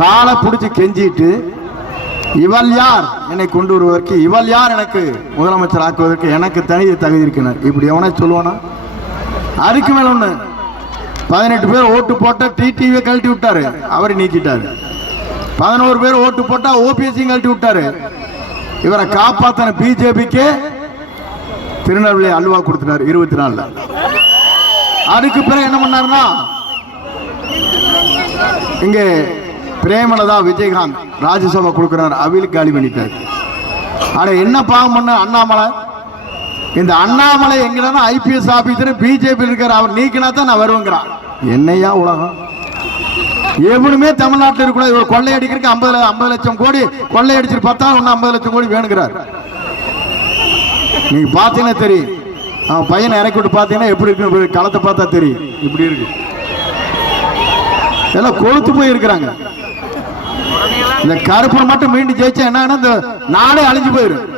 காலை பிடிச்சி கெஞ்சிட்டு இவள் யார் என்னை கொண்டு வருவதற்கு, இவள் யார் எனக்கு முதலமைச்சர் ஆக்குவதற்கு, எனக்கு தனி தகுதி இருக்கிறார். இப்படி எவனே சொல்லுவானா? அதுக்கு மேல ஒண்ணு 18 பேர் ஓட்டு போட்ட டிடிவியை கழட்டி விட்டாரு, அவரை நீக்கிட்டாரு. 11 பேர் ஓட்டு போட்டா ஓபிஎஸ்சியும் கழட்டி விட்டாரு. இவரை காப்பாத்தின பிஜேபிக்கு திருநெல்வேலி அல்வா கொடுத்துட்டாரு 24. அதுக்கு பிறகு என்ன பண்ணாருன்னா, இங்கே பிரேமலதா விஜயகாந்த் ராஜ்யசபா கொடுக்கிறார், அவிலுக்கு காலி பண்ணிட்டார். ஆனா என்ன பாவம் பண்ண அண்ணாமலை, இந்த அண்ணாமலை எங்கன்னா ஐபிஎஸ் ஆபீசர் பிஜேபி இருக்கிற அவர் நீக்கினா தான் நான் வருவேங்கிறான். என்னையா உலகம்? எவனுமே தமிழ்நாட்டில் இருக்கக்கூடாது. இவர் கொள்ளையடிக்கிறதுக்கு 50 லட்சம் கோடி கொள்ளையடிச்சிட்டு பார்த்தா ஒன்னு 50 லட்சம் கோடி வேணுங்கிறார். நீங்க பாத்தீங்கன்னா தெரியும், அவன் பையனை இறக்கி விட்டு பாத்தீங்கன்னா எப்படி இருக்கு, களத்தை பார்த்தா தெரியும். இப்படி இருக்கு, எல்லாம் கொழுத்து போய் இருக்கிறாங்க. இந்த கருப்பை மட்டும் மீண்டும் ஜெயிச்சா என்ன, இந்த நாடே அழிஞ்சு போயிடும்.